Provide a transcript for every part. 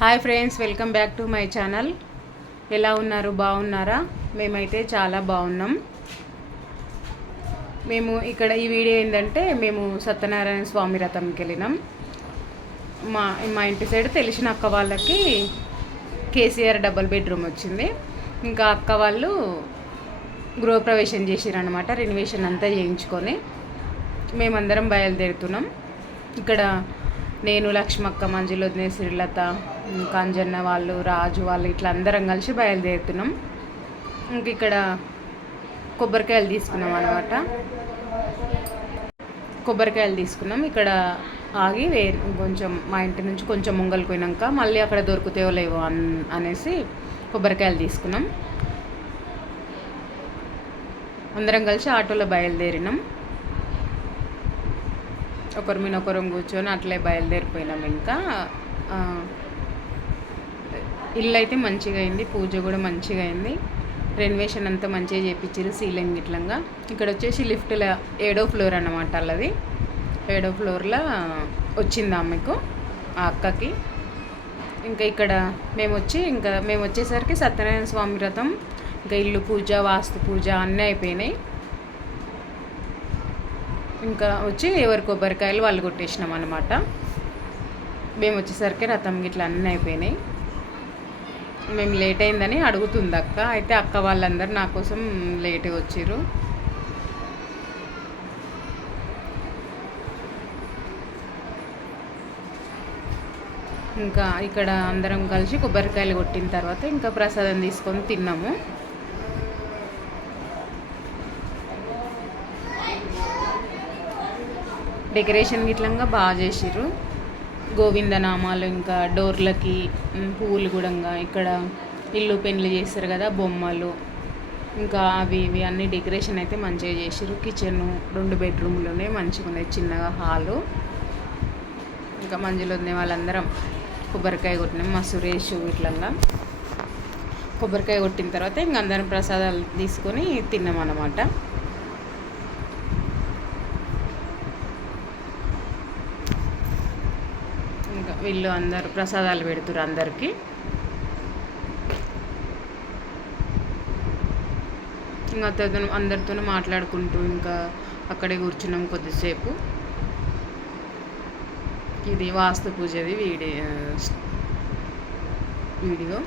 Hi friends welcome back to my channel. ఎలా ఉన్నారు? బాగున్నారా? మేమైతే చాలా బాగున్నాం. మేము ఇక్కడ ఈ వీడియో ఏంటంటే మేము సత్యనారాయణ స్వామి రథంకి వెళ్ళినాం. మా మా ఇంటి సైడ్ తెలిసిన అక్క వాళ్ళకి కేసీఆర్ డబుల్ బెడ్రూమ్ వచ్చింది. ఇంకా అక్క వాళ్ళు గృహప్రవేశం చేసిరనమాట రెనోవేషన్ అంతా చేయించుకొని. మేమందరం బయలుదేరుతున్నాం. ఇక్కడ నేను లక్ష్మక్క మంజులొదినే శ్రీలత కాంజన్న వాళ్ళు రాజు వాళ్ళు ఇట్లా అందరం కలిసి బయలుదేరుతున్నాం. ఇంక ఇక్కడ కొబ్బరికాయలు తీసుకున్నాం అనమాట కొబ్బరికాయలు తీసుకున్నాం. ఇక్కడ ఆగి వే కొంచెం మా ఇంటి నుంచి కొంచెం ముంగలు పోయినాక మళ్ళీ అక్కడ దొరుకుతాయో లేవో అన్ అనేసి కొబ్బరికాయలు తీసుకున్నాం. అందరం కలిసి ఆటోలో బయలుదేరినాం. ఒకరి మీద ఒకరం కూర్చొని అట్లే బయలుదేరిపోయినాం ఇంకా. ఇల్లు అయితే మంచిగా అయింది పూజ కూడా మంచిగా అయింది రెనోవేషన్ అంతా మంచిగా చేయించారు సీలింగ్ ఇట్లంగా ఇక్కడ వచ్చేసి లిఫ్ట్లో ఏడో ఫ్లోర్ అన్నమాట అల్లది. ఏడో ఫ్లోర్లో వచ్చింది ఆమెకు ఆ అక్కకి. ఇంకా ఇక్కడ మేము వచ్చి ఇంకా మేము వచ్చేసరికి సత్యనారాయణ స్వామి వ్రతం ఇంకా ఇల్లు పూజ వాస్తు పూజ అన్నీ అయిపోయినాయి. ఇంకా వచ్చి ఎవరి కొబ్బరికాయలు వాళ్ళు కొట్టేసినాం అనమాట మేము వచ్చేసరికి రథం గిట్ల అన్నీ అయిపోయినాయి. మేము లేట్ అయిందని అడుగుతుంది అక్క. అయితే అక్క వాళ్ళందరూ నా కోసం లేట్గా వచ్చిర్రు. ఇంకా ఇక్కడ అందరం కలిసి కొబ్బరికాయలు కొట్టిన తర్వాత ఇంకా ప్రసాదం తీసుకొని తిన్నాము. డెకరేషన్ గిట్లంగా బాగా చేసిర్రు. గోవిందనామాలు ఇంకా డోర్లకి పువ్వులు కూడా ఇక్కడ ఇల్లు పెండ్లి చేస్తారు కదా బొమ్మలు. ఇంకా అవి ఇవి అన్ని డెకరేషన్ అయితే మంచిగా చేసారు కిచెన్ రెండు బెడ్రూమ్లోనే మంచిగా ఉన్నాయి చిన్నగా హాలు. ఇంకా మంజులో ఉన్న వాళ్ళందరం. కొబ్బరికాయ కొట్టినాం మా సురేష్ ఇట్లంగా కొబ్బరికాయ కొట్టిన తర్వాత ఇంక అందరం ప్రసాదాలు తీసుకొని తిన్నాం అన్నమాట ఇంకా వీళ్ళు అందరు ప్రసాదాలు పెడుతురు అందరికీ. ఇంకా అతను అందరితో మాట్లాడుకుంటూ ఇంకా అక్కడే కూర్చున్నాం కొద్దిసేపు. ఇది వాస్తు పూజది వీడియో వీడియో.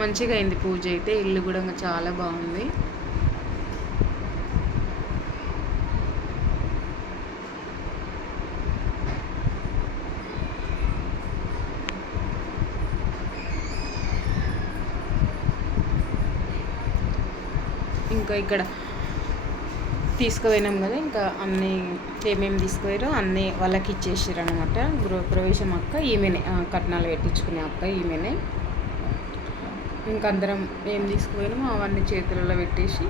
మంచిగా అయింది పూజ అయితే ఇల్లు కూడా ఇంకా చాలా బాగుంది. ఇంకా ఇక్కడ తీసుకుపోయినాం కదా ఇంకా అన్నీ ఏమేమి తీసుకుపోయారో అన్నీ వాళ్ళకి ఇచ్చేసారు అనమాట గృహప్రవేశం అక్క ఈమెనే కట్నాలు పెట్టించుకునే అక్క ఈమెనే. ఇంకా అందరం ఏం తీసుకుపోయినామో అవన్నీ చేతులలో పెట్టేసి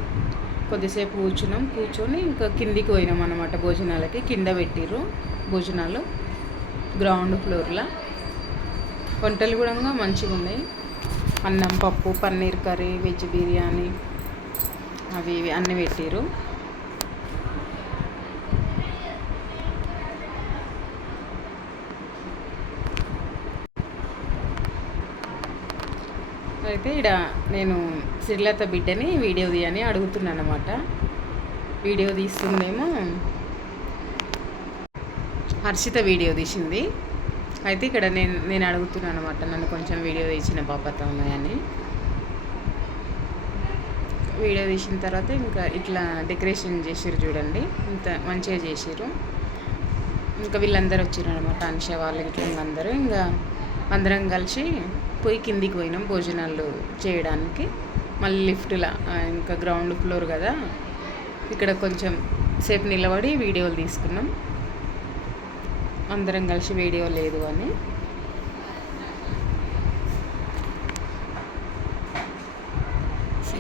కొద్దిసేపు కూర్చున్నాం. కూర్చొని ఇంకా కిందికి పోయినాం అనమాట భోజనాలకి. కింద పెట్టిర్రు భోజనాలు గ్రౌండ్ ఫ్లోర్లో. వంటలు కూడా మంచిగా ఉన్నాయి అన్నం పప్పు పన్నీర్ కర్రీ వెజ్ బిర్యానీ అవి ఇవి అన్నీ పెట్టారు అయితే ఇక్కడ నేను శ్రీలత బిడ్డని వీడియో తీయని అడుగుతున్నాను అనమాట వీడియో తీస్తుందేమో హర్షిత వీడియో తీసింది. అయితే ఇక్కడ నేను నేను అడుగుతున్నాను అనమాట నన్ను కొంచెం వీడియో తీసిన పాపతో ఉన్నాయని వీడియో తీసిన తర్వాత ఇంకా ఇట్లా డెకరేషన్ చేసిర్రు చూడండి. ఇంత మంచిగా చేసిర్రు. ఇంకా వీళ్ళందరూ వచ్చారు అనమాట అనిష వాళ్ళు ఇట్లా ఇంకా అందరూ. ఇంకా అందరం కలిసి పోయి కిందికి పోయినాం భోజనాలు చేయడానికి. మళ్ళీ లిఫ్ట్లో ఇంకా గ్రౌండ్ ఫ్లోర్ కదా. ఇక్కడ కొంచెం సేపు నిలబడి వీడియోలు తీసుకున్నాం. అందరం కలిసి వీడియో లేదు అని.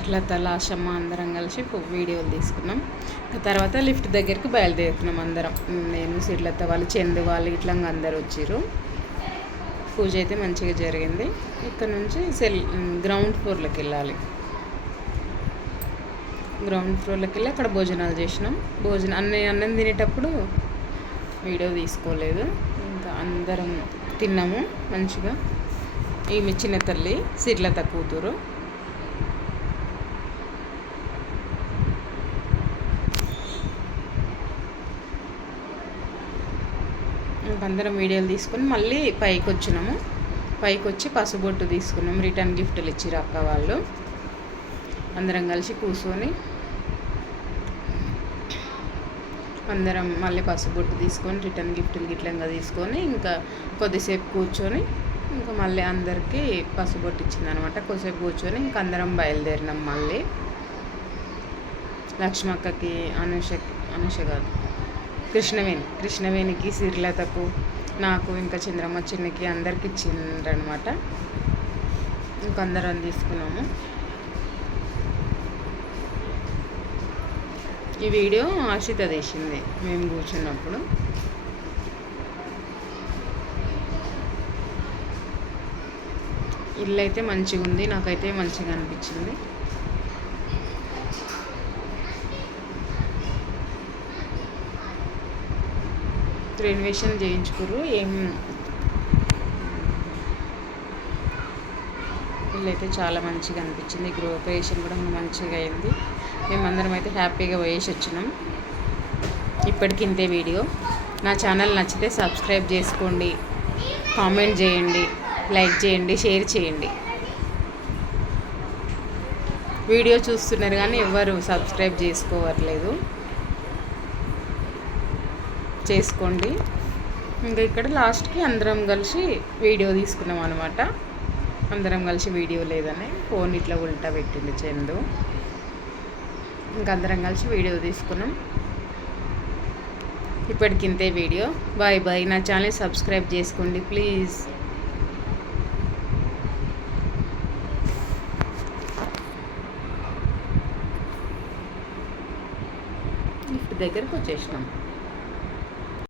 ఇట్లా తలాషమ్మ అందరం కలిసి వీడియోలు తీసుకున్నాం. ఇంకా తర్వాత లిఫ్ట్ దగ్గరికి బయలుదేరుతున్నాం అందరం. నేను సిర్లత వాళ్ళు చందు వాళ్ళు ఇట్లా అందరు వచ్చారు పూజ అయితే మంచిగా జరిగింది. ఇక్కడ నుంచి సెల్ గ్రౌండ్ ఫ్లోర్లోకి వెళ్ళాలి. గ్రౌండ్ ఫ్లోర్లోకి వెళ్ళి అక్కడ భోజనాలు చేసినాం. భోజనం అన్న అన్నం తినేటప్పుడు వీడియో తీసుకోలేదు. ఇంకా అందరం తిన్నాము మంచిగా. ఈమె చిన్న తల్లి సిర్లత కూతురు. అందరం వీడియోలు తీసుకొని మళ్ళీ పైకి వచ్చినాము పైకి వచ్చి పసుబొట్టు తీసుకున్నాం. రిటర్న్ గిఫ్ట్లు ఇచ్చిరు అక్క వాళ్ళు. అందరం కలిసి కూర్చొని అందరం మళ్ళీ పసుబొట్టు తీసుకొని రిటర్న్ గిఫ్ట్లు గిట్లంగా తీసుకొని ఇంకా కొద్దిసేపు కూర్చొని ఇంకా మళ్ళీ అందరికీ పసుబొట్టు ఇచ్చిందనమాట. కొద్దిసేపు కూర్చొని ఇంకా అందరం బయలుదేరినాం మళ్ళీ. లక్ష్మక్కకి అనుష అనుష కాదు. కృష్ణవేణి కృష్ణవేణికి సిరిలతకు నాకు ఇంకా చంద్రమ్మ చిన్నకి అందరికి ఇచ్చిండ్రనమాట ఇంకొందరం తీసుకున్నాము. ఈ వీడియో ఆశిత తీసింది మేము కూర్చున్నప్పుడు. ఇల్లు అయితే మంచిగా ఉంది నాకైతే మంచిగా అనిపించింది రెనోవేషన్ చేయించుకుర్రు ఏం వీళ్ళైతే అయితే చాలా మంచిగా అనిపించింది. గృహప్రవేశం కూడా మంచిగా అయింది. మేమందరం అయితే హ్యాపీగా పోయేసి వచ్చినాం. ఇప్పటికి ఇంతే వీడియో. నా ఛానల్ నచ్చితే సబ్స్క్రైబ్ చేసుకోండి కామెంట్ చేయండి లైక్ చేయండి షేర్ చేయండి. వీడియో చూస్తున్నారు కానీ ఎవరు సబ్స్క్రైబ్ చేసుకోవట్లేదు. చేసుకోండి. ఇంకా ఇక్కడ లాస్ట్కి అందరం కలిసి వీడియో తీసుకున్నాం అనమాట అందరం కలిసి వీడియో లేదని ఫోన్ ఇట్లా ఉల్టా పెట్టింది చందు. ఇంకా అందరం కలిసి వీడియో తీసుకున్నాం. ఇప్పటికింతే వీడియో. Bye bye. నా ఛానల్ సబ్స్క్రైబ్ చేసుకోండి ప్లీజ్. ఇప్పుడు దగ్గరకు వచ్చేసినాం.